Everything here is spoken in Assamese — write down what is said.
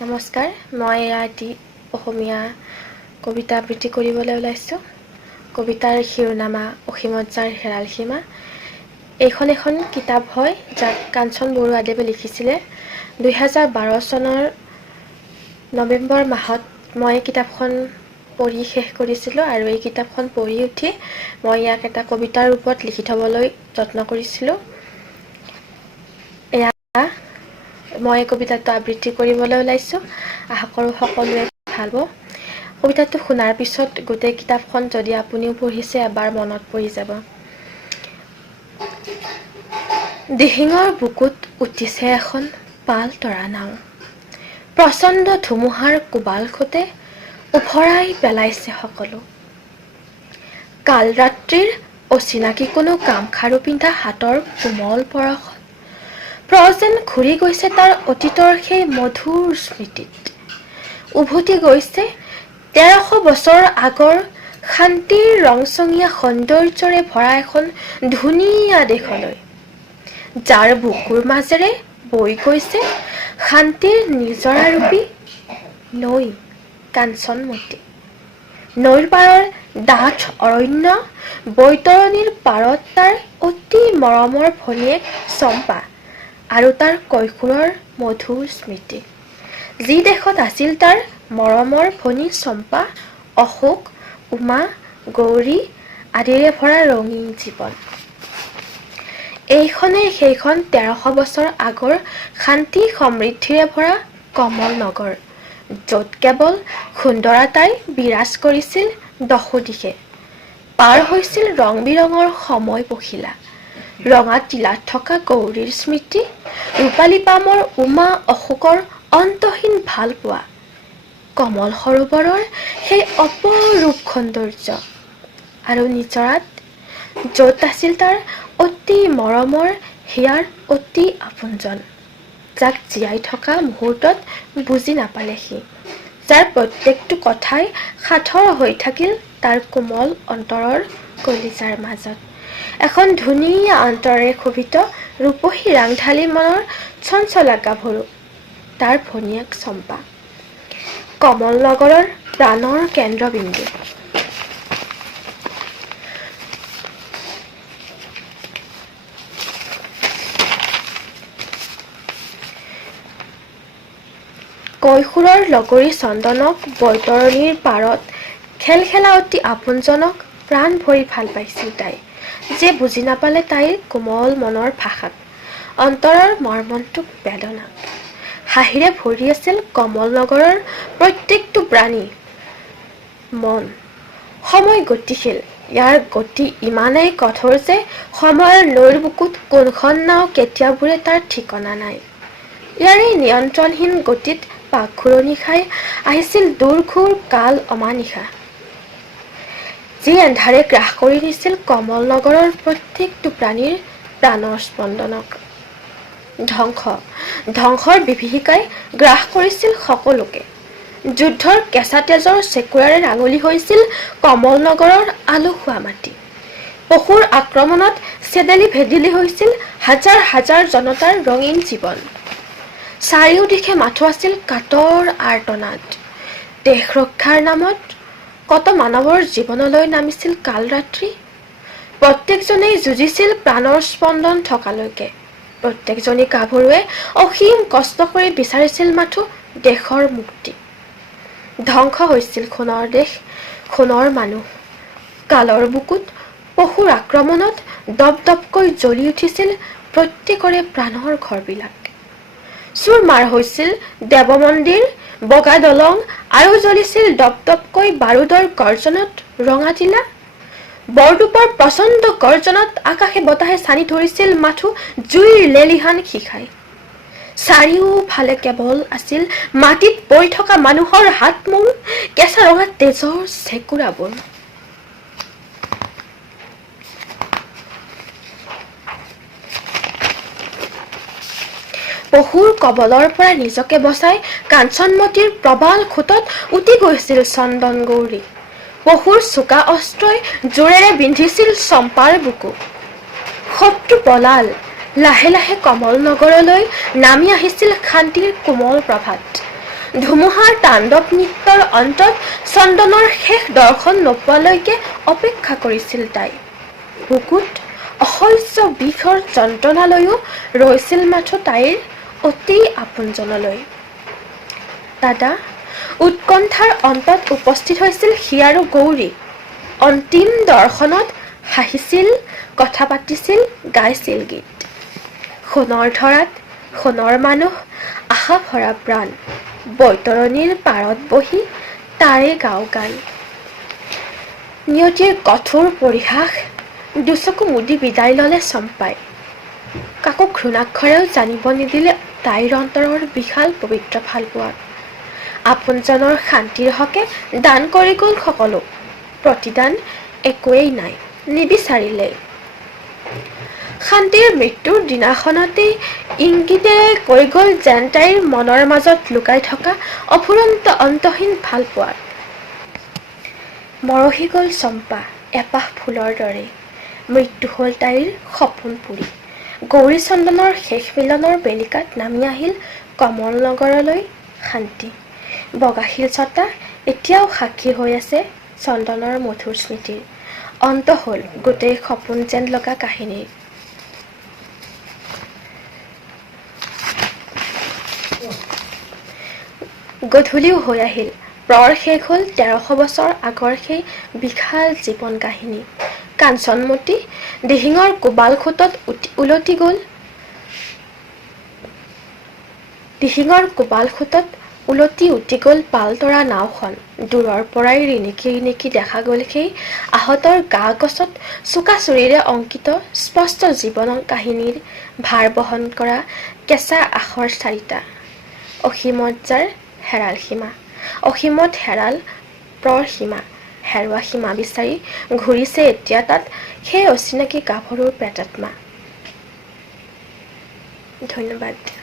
নমস্কাৰ, মই এটি অসমীয়া কবিতা আবৃত্তি কৰিবলৈ ওলাইছোঁ। কবিতাৰ শিৰোনামা অসীমত যাৰ হেৰাল সীমা। এইখন এখন কিতাপ হয় যাক কাঞ্চন বৰুৱাদেৱে লিখিছিলে 2012 চনৰ নৱেম্বৰ মাহত। মই কিতাপখন পঢ়ি শেষ কৰিছিলোঁ আৰু এই কিতাপখন পঢ়ি উঠি মই ইয়াক এটা কবিতাৰ ৰূপত লিখি থ'বলৈ যত্ন কৰিছিলোঁ। মই কবিতাটো আবৃত্তি কৰিবলৈ ওলাইছোঁ। আশা কৰোঁ সকলোৱে ভাল পাব। কবিতাটো শুনাৰ পিছত গোটেই কিতাপখন যদি আপুনিও পঢ়িছে এবাৰ মনত পৰি যাব। দিহিঙৰ বুকুত উঠিছে এখন পাল তৰা নাও। প্ৰচণ্ড ধুমুহাৰ কোবাল খোঁটে উফৰাই পেলাইছে সকলো। কাল ৰাত্ৰিৰ অচিনাকি কোনো গামখাৰু পিন্ধা হাতৰ কোমল পৰশত যেন ঘূৰি গৈছে তাৰ অতীতৰ সেই মধুৰ স্মৃতিত। উভতি গৈছে 1300 বছৰ আগৰ শান্তিৰ ৰংচঙীয়া সৌন্দৰ্যৰে ভৰা এখন ধুনীয়া দেশলৈ, যাৰ বুকুৰ মাজেৰে বৈ গৈছে শান্তিৰ নিজৰাৰূপী নৈ কাঞ্চনমতী। নৈৰ পাৰৰ ডাঠ অৰণ্য, বৈতৰণিৰ পাৰত তাৰ অতি মৰমৰ ভনীয়েক চম্পা আৰু তাৰ কৈশোৰৰ মধুৰ স্মৃতি। যি দেশত আছিল তাৰ মৰমৰ ভনী চম্পা, অশোক, উমা, গৌৰী আদিৰে ভৰা ৰঙীন জীৱন। এইখনেই সেইখন 1300 বছৰ আগৰ শান্তি সমৃদ্ধিৰে ভৰা কমল নগৰ, য'ত কেৱল সুন্দৰতাই বিৰাজ কৰিছিল দশোদিশে। পাৰ হৈছিল ৰং বিৰঙৰ সময় পখিলা, ৰঙা টিলাত থকা গৌৰীৰ স্মৃতি, ৰূপালী পামৰ উমা, অশোকৰ অন্তহীন ভাল পোৱা, কমল সৰোবৰৰ সেই অপৰূপ সৌন্দৰ্য আৰু নিজৰাত য'ত আছিল তাৰ অতি মৰমৰ হিয়াৰ অতি আপোনজন, যাক জীয়াই থকা মুহূৰ্তত বুজি নাপালে সি, যাৰ প্ৰত্যেকটো কথাই সাঁথৰ হৈ থাকিল তাৰ কোমল অন্তৰৰ কলিজাৰ মাজত। এখন ধুনীয়া অন্তৰেৰে শোভিত ৰূপহী ৰাংঢালী মনৰ চঞ্চলা গাভৰু, তাৰ ভনীয়েক চম্পা, কমল নগৰৰ প্ৰাণৰ কেন্দ্ৰবিন্দু। কৈশোৰৰ লগৰী চন্দনক, বৈতৰণিৰ পাৰত খেল খেলা অতি আপোনজনক প্ৰাণ ভৰি ভাল পাইছিল তাই, যে বুজি নাপালে তাইৰ কোমল মনৰ ভাষাক, অন্তৰৰ মৰ্মন্তুক বেদনাক। হাঁহিৰে ভৰি আছিল কমল নগৰৰ প্ৰত্যেকটো প্ৰাণী মন। সময় গতিশীল, ইয়াৰ গতি ইমানেই কঠোৰ যে সময়ৰ নৈৰ বুকুত কোনখন নাও কেতিয়া বুৰে তাৰ ঠিকনা নাই। ইয়াৰে নিয়ন্ত্ৰণহীন গতিত পাকঘূৰণি খাই আহিছিল দূৰ-ঘূৰ কাল অমানিশা, যি এন্ধাৰে গ্ৰাস কৰি নিছিল কমল নগৰৰ প্ৰত্যেকটো প্ৰাণীৰ প্ৰাণৰ স্পন্দনক। ধ্বংসৰ বিভীষিকাই গ্ৰাস কৰিছিল সকলোকে। যুদ্ধৰ কেঁচা তেজৰ চেকুৰাৰে ৰাঙলী হৈছিল কমল নগৰৰ আলসুৱা মাটি। পশুৰ আক্ৰমণত চেদেলি ভেদিলি হৈছিল হাজাৰ হাজাৰ জনতাৰ ৰঙীন জীৱন। চাৰিওদিশে মাথো আছিল কাতৰ আৰ্তনাদ। দেশ ৰক্ষাৰ নামত কত মানৱৰ জীৱনলৈ নামিছিল কাল ৰাত্ৰি। প্ৰত্যেকজনেই যুঁজিছিল প্ৰাণৰ স্পন্দন থকালৈকে। প্ৰত্যেকজনী গাভৰুৱে অসীম কষ্ট কৰি বিচাৰিছিল মাথো দেশৰ মুক্তি। ধ্বংস হৈছিল সোণৰ দেশ, সোণৰ মানুহ। কালৰ বুকুত পশুৰ আক্ৰমণত দপদপকৈ জ্বলি উঠিছিল প্ৰত্যেকৰে প্ৰাণৰ ঘৰবিলাক। চুৰমাৰ হৈছিল দেৱ মন্দিৰ, বগা দলং আৰু জ্বলিছিল দপদপকৈ বাৰুদৰ গৰ্জনত ৰঙা টিলা। বৰদুপৰ প্ৰচণ্ড গৰ্জনত আকাশে বতাহে ছানি ধৰিছিল মাথো জুইৰ লেলিহান শিখাই। চাৰিওফালে কেৱল আছিল মাটিত পৰি থকা মানুহৰ হাত-মূৰ, কেঁচা ৰঙা তেজৰ চেকুৰাবোৰ। পশুৰ কবলৰ পৰা নিজকে বচাই কাঞ্চনমতীৰ প্ৰবাল খোঁটত উটি গৈছিল চন্দন গৌৰী। পশুৰ চোকা অস্ত্ৰই জোৰেৰে বিন্ধিছিল চম্পাৰ বুকু। শত্ৰু পলাল, লাহে লাহে কমল নগৰলৈ নামি আহিছিল শান্তিৰ কোমল প্ৰভাত। ধুমুহাৰ তাণ্ডৱ নৃত্যৰ অন্তত চন্দনৰ শেষ দৰ্শন নোপোৱালৈকে অপেক্ষা কৰিছিল তাই। বুকুত অসহ্য বিষৰ যন্ত্ৰণালৈও ৰৈছিল মাথো তাইৰ অতি আপোনজনলৈ। দাদা, উৎকণ্ঠাৰ অন্তত উপস্থিত হৈছিল সি আৰু গৌৰী। অন্তিম দৰ্শনত হাঁহিছিল, কথা পাতিছিল, গাইছিল গীত। সোণৰ ধৰাত সোণৰ মানুহ, আশা ভৰা প্ৰাণ, বৈতৰণিৰ পাৰত বহি তাৰে গাঁও গান। নিয়তিৰ কঠোৰ পৰিহাস, দুচকু মুদি বিদায় ললে চম্পাই। কাকো ঘৃণাক্ষৰেও জানিব নিদিলে তাইৰ অন্তৰৰ বিশাল পবিত্ৰ ভালপোৱাক। আপোনজনৰ শান্তিৰ হকে দান কৰি গল সকলো, প্ৰতিদান একোৱেই নাই নিবিচাৰিলেই। শান্তিৰ মৃত্যুৰ দিনাখনতেই ইংগিতেৰে কৈ গল যেন তাইৰ মনৰ মাজত লুকাই থকা অফুৰন্ত অন্তহীন ভালপোৱাক। মৰহি গল চম্পা এপাহ ফুলৰ দৰে, মৃত্যু হল তাইৰ সপোন পুৰি। গৌৰী চন্দনৰ শেষ মিলনৰ বেলিকাত নামি আহিল কমল নগৰলৈ শান্তি। বগা শিলচটা এতিয়াও সাক্ষী হৈ আছে চন্দনৰ মধুৰ স্মৃতিৰ। অন্ত হল গোটেই সপোন যেন লগা কাহিনীৰ। গধূলিও হৈ আহিল, প্ৰৰ শেষ হল ১৩০০ বছৰ আগৰ সেই বিশাল জীৱন কাহিনী। কাঞ্চনমতী দিহিঙৰ কোবাল খুটত উলটি গল। দিহিঙৰ কোবাল খুটত উলটি উটি গল পালতৰা নাওখন। দূৰৰ পৰাই ৰিণিকি ৰিণিকি দেখা গল সেই আহতৰ গা গছত চোকা চুৰিৰে অংকিত স্পষ্ট জীৱন কাহিনীৰ ভাৰ বহন কৰা কেঁচা আখৰ চাৰিটা। অসীমত যাৰ হেৰাল সীমা, অসীমত হেৰাল প্ৰৰ সীমা, হেৰুৱা সীমা বিচাৰি ঘূৰিছে এতিয়া তাত সেই অচিনাকি গাভৰুৰ প্ৰেতাত্মা। ধন্যবাদ।